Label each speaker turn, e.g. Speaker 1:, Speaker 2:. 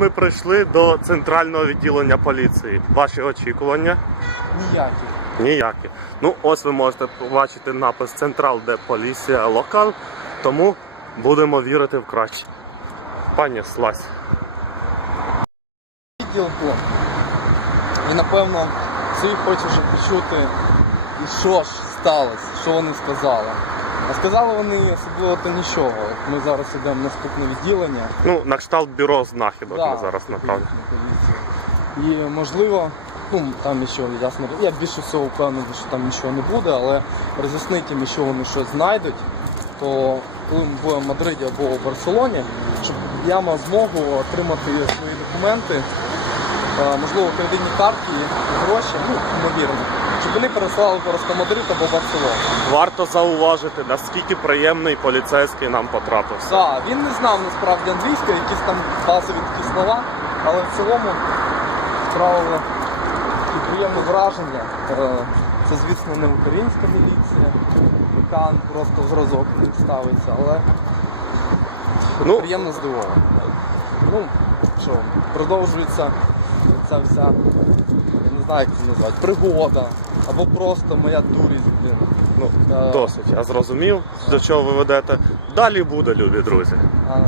Speaker 1: ми прийшли до центрального відділення поліції. Ваші очікування? Ніякі. Ніякі. Ну, ось ви можете побачити напис Централ, де поліція локал, тому будемо вірити в краще. Пані Слась.
Speaker 2: Відділку. І напевно всі вже почути, і що ж сталося, що вони сказали. А сказали вони особливо то нічого. От Ми зараз йдемо в наступне відділення.
Speaker 1: Ну, на кшталт бюро знахідок Да, ми зараз направді.
Speaker 2: поліцію. І можливо, ну там нічого ясно. Я більше всього впевнений, що там нічого не буде, але роз'яснити їм, що вони щось знайдуть, то коли ми будемо в Мадриді або в Барселоні, щоб я мав змогу отримати свої документи, е, можливо, кредитні картки, гроші, ну, ймовірно, щоб вони переслали просто Мадрид або Барселону.
Speaker 1: Варто зауважити, наскільки приємний поліцейський нам потрапився.
Speaker 2: Так, він не знав насправді англійської, якісь там базові такі слова, але в цілому справили такі приємне враження. Е, Це, звісно, не українська міліція, яка просто в зразок не ставиться, але Ну, приємно здивований. Ну, що, продовжується ця вся, я не знаю, як це назвати, пригода. Або просто моя дурість, блін.
Speaker 1: ну, Е, досить. Я зрозумів, до чого ви ведете. Далі буде, любі друзі. а,